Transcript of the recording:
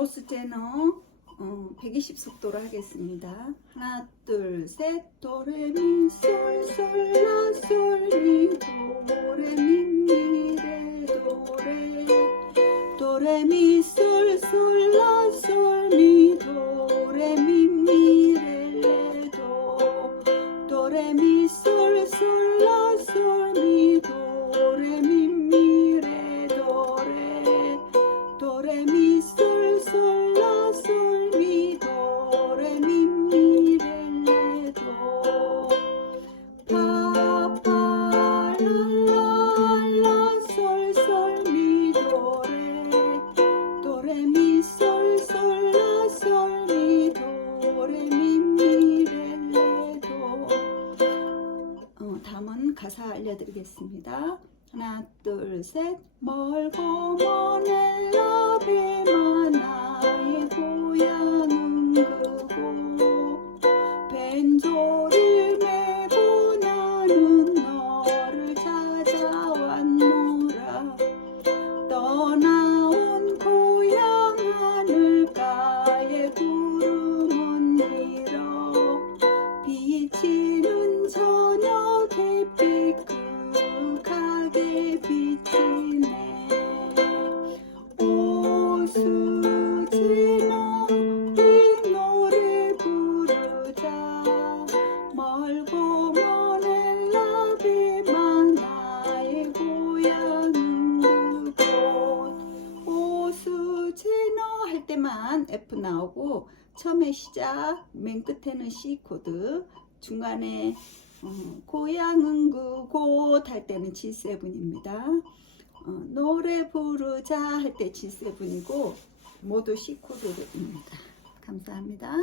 오스제너 어, 120 속도로 하겠습니다. 하나, 둘, 셋, 도레미 솔 솔 라솔미 도레미 미레 도레 도레미 솔 가사 알려드리겠습니다. 하나, 둘, 셋. 멀고 먼 엘라베마 나의 고향은 그곳 벤조를 메고 나는 너를 찾아왔노라 떠나온 고향 하늘가에 구름은 일어 비치는 수지나 이 노래 부르자 멀고 먼 엘라비만 나의 고향은 그곳 오수지너 할 때만 F 나오고 처음에 시작 맨 끝에는 C 코드 중간에 어, 고향은 그곳 할 때는 G7입니다. 어, 노래 부르자 할때 G7이고 모두 C 코드입니다. 감사합니다.